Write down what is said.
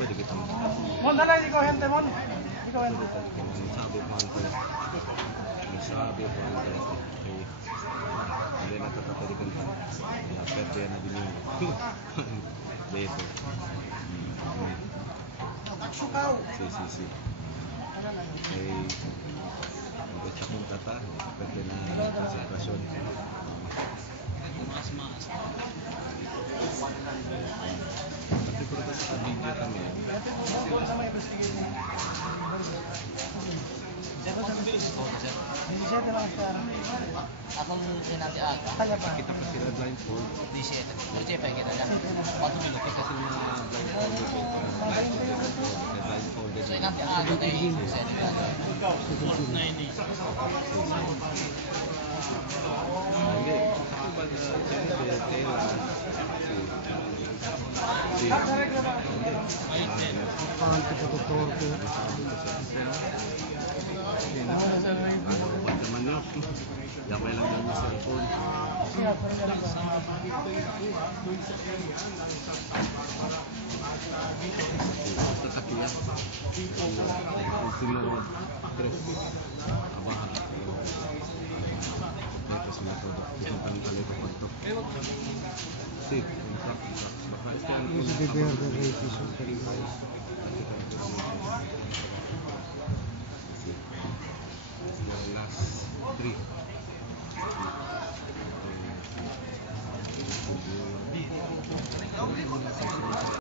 Pwede kita mo. Mon, dala, ikaw hente, Mon. Ikaw hente. Sabi po ang tayo. Sabi po ang tayo. Hindi na kakapalikan pa. Pwede na din yun. Dito. Taksukaw. Si. Ikot sa kong tata. Pwede na konsentrasyon. Tapi puro sa video kami. Doon sa may investigation. Hindi lang sa Akong sinabi aga. kaya pa. Kita pa sila blindfold. 17. Luce pa kita lang. 4 minutos. Kasi mga blindfolded. So inang aga kay Jose. Hindi. Kasi ba na tela. Panti po tutor ko. Naman yun. Damay lang yung cellphone. Siya, pero yan ba? Basta kakiya. Sila tres. Abahan. Ito sila todo. Pinuntan kali ko ito. Sit. Baka ito ang Use the bear the races of the last 3.